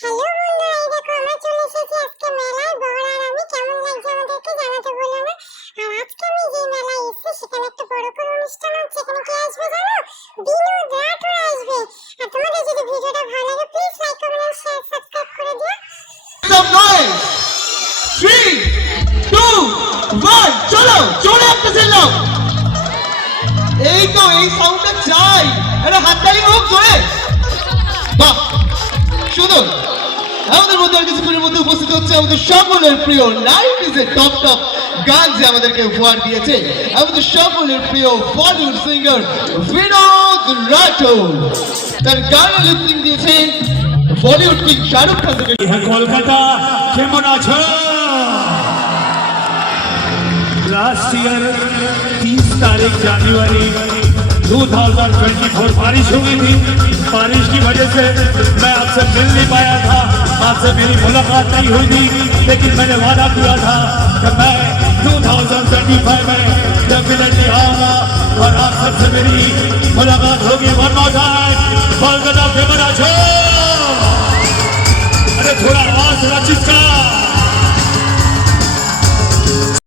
Hello বন্ধুরা, এই দেখো আমরা চলে এসেছি আজকে মেলায়। বড় আর আমি কেমন লাগছে আমাদেরকে জানাতে বলো না। আর আজকে আমি যে মেলায় এসেছি সেখানে একটা বড় করে অনুষ্ঠান হচ্ছে। এখানে কে আসবে জানো? বিনোদ রাঠোর আসবে। আর তোমাদের যদি ভিডিওটা ভালো লাগে please like comment share subscribe করে দিও। Some noise. 3, 2, 1, চলো চলে আসতেছে লোক। এই তো এই সাউন্ডটা চাই, একটা হাততালি হোক জোরে। বাহ, সুন্দর। আমাদের মধ্যে কিছুক্ষণের মধ্যে উপস্থিত হচ্ছে আমাদের সকলের প্রিয় live is a top top গান যে আমাদেরকে উপহার দিয়েছে আমাদের সকলের প্রিয় বলিউড সিঙ্গার বিনোদ রাঠোর। তার গানে লিপসিং দিয়েছে বলিউড কিং শাহরুখ খান থেকে। কলকাতা কেমন আছো? लास्ट ईयर 30 तारीख जनवरी 2024 बारिश हो गई थी। बारिश की वजह से मैं आपसे मिल नहीं पाया था, आपसे मेरी मुलाकात नहीं हुई थी, लेकिन मैंने वादा किया था कि मैं 2025 में डेफिनेटली आऊंगा और आप सबसे मेरी मुलाकात होगी। वन मोर टाइम, कोलकाता केमन आछो? अरे थोड़ा आवाज थोड़ा चिৎকার।